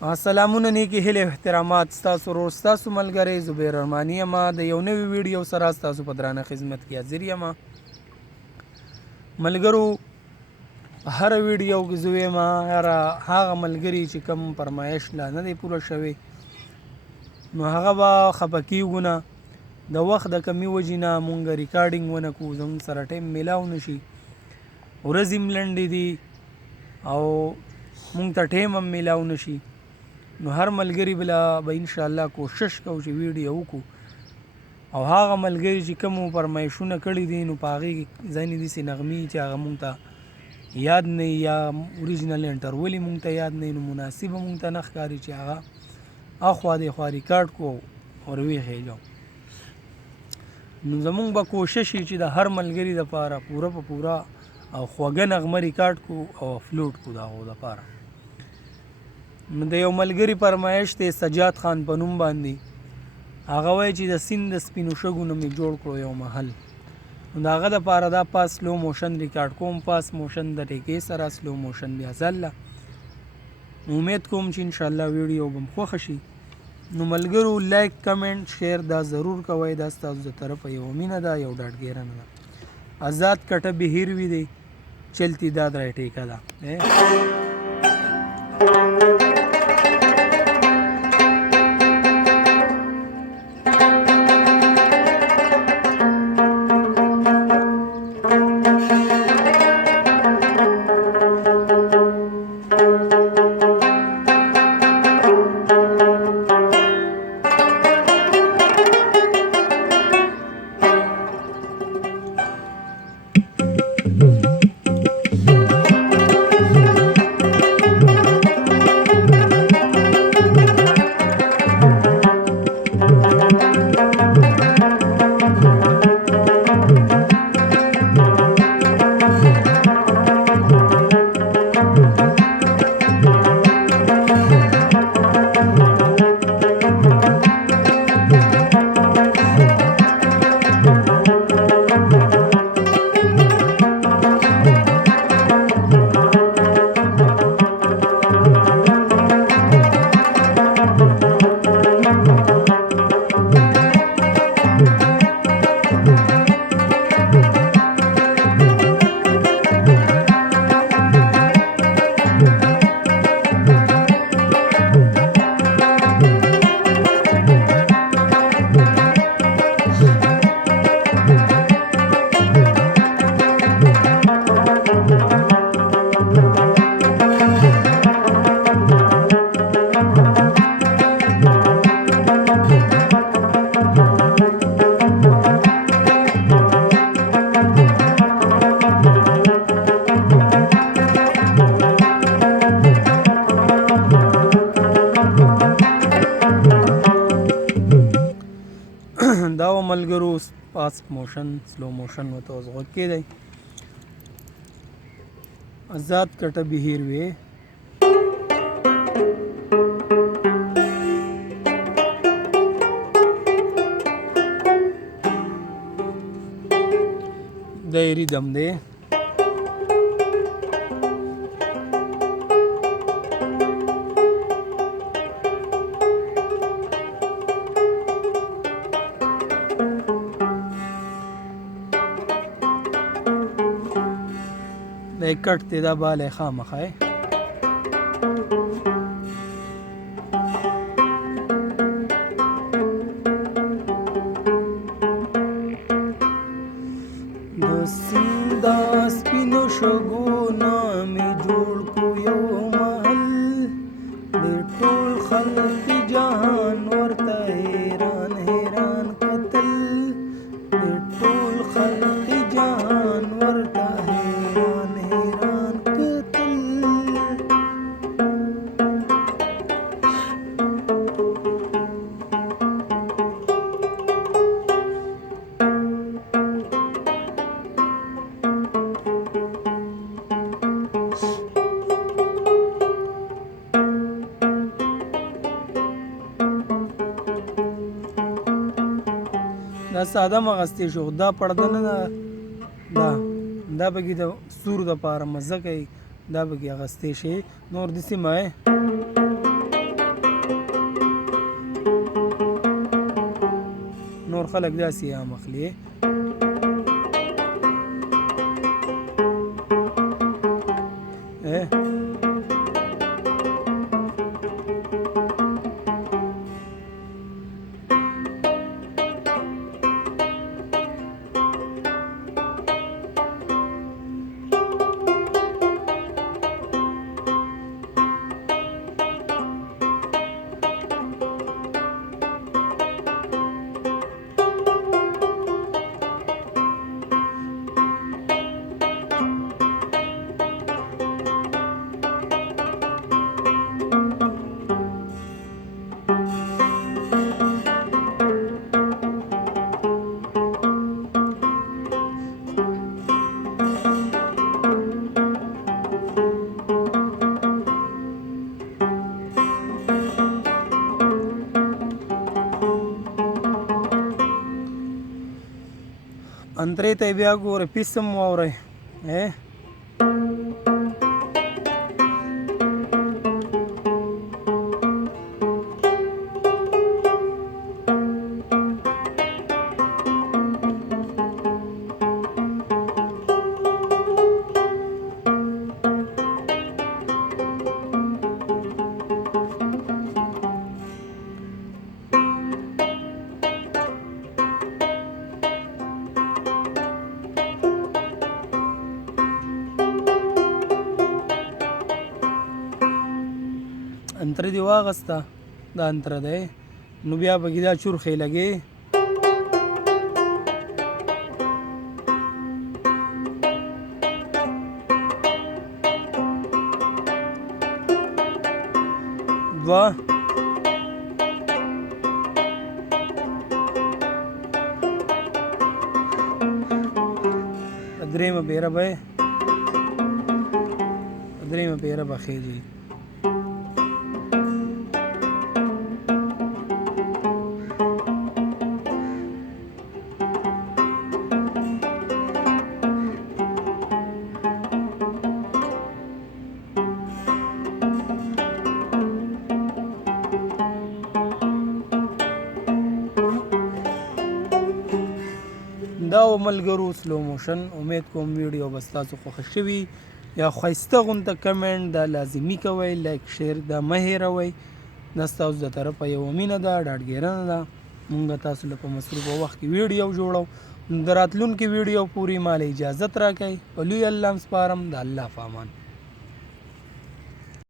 سلامونه نیکی هیلې احترامات ستاسو ورور ستاسو ملګری زبیر ارماني یم د یو نوي ویډیو سره ستاسو په درانه خدمت کې حاضر یم ملګرو. هر ویډیو کې زه وایم هغه ملګري چې کوم فرمایش لا نه دی پوره شوی نو هغه به خفه کیږو نه. د وخت د کمي وجې نه مونږ ریکارډینګ ونه کړو، زموږ سره ټایم میلاو نه شي، ورځې هم لنډې دي او مونږ ته ټایم هم میلاو نه شي. نو هر ملګري بله به انشاءالله کوشش کوو چې ویډیو وکړو او هغه ملګري چې کومو فرمایشونه کړي دي نو په هغې کې ځینې داسې نغمې چې هغه مونږ ته یاد نه وي یا اوریجنل انټرول یې مونږ ته یاد نه وي نو مناسبه مونږ ته نه ښکاري چې هغه اخوا دېخوا ریکارډ کړو او ویښېږو. نو زمونږ به کوشش وي چې د هر ملګري دپاره پوره په پوره او خوږه نغمه ریکارډ کړو او اپلوډ کړو د هغو دپاره. نو د یو ملګري فرمایش دی سجاد خان په نوم باندې، هغه وایي چې د سیند د سپینو شګو نه مې جوړ کړو یو محل. نو د هغه دپاره دا پاس سلو موشن ریکارډ کوم، پاس موشن د ټیکې سره سلو موشن دی ازله. امید کوم چې انشاءالله ویډیو به م خوښه شي. نو ملګرو لایک کمنټ شیر دا ضرور کوئ، دا ستاسو د طرفه یو مینه ده، یو ډاډګیرنه ده. آزاد کټه بهیر وي دی چلتی داد رای ټیکه ده. دا و ملګرو پاس موشن سلو موشن ورته اوس غوږ کېدی آزاد کټه بهیر وې دایري دم دی. د کټ دی دا بالی خامخا د سیند د سپینو شګو نه مې جوړ کړو یو محل د ټول خلق جهان ورته حیران حیران کتل د ټول خلق جهان ورته حیران حیران کتل. دا ساده مغستی شو، دا پرده نه ده، دا بګي د سور د پاره مزه کوي، دا بګي اغستی شي نور دسی مای خلک داسې عام اخلي. انترې ته بیا ګوره پیس هم واورئ. انتره دې واغسته، دا انتره دی، نو بیا پکې دا چورخې لګې. دوه درېیمه پیره به یې درېیمه پیره به خېږي. دا و ملګرو سلو موشن. امید کوم ویډیو به ستاسو خوښه شوي یا ښایسته غونته کمنټ دا لازمي کوئ، لایک شیر دا مه هېروئ. دا ستاسو د طرفه یوه مینه ده، ډاډګیرنه ده. مونږ تاسو له په مصروفه وخت کې ویډیو جوړو. د راتلونکي ویډیو پورې ماله اجازت راکئ. په لوی الله م سپارم. د الله په امان.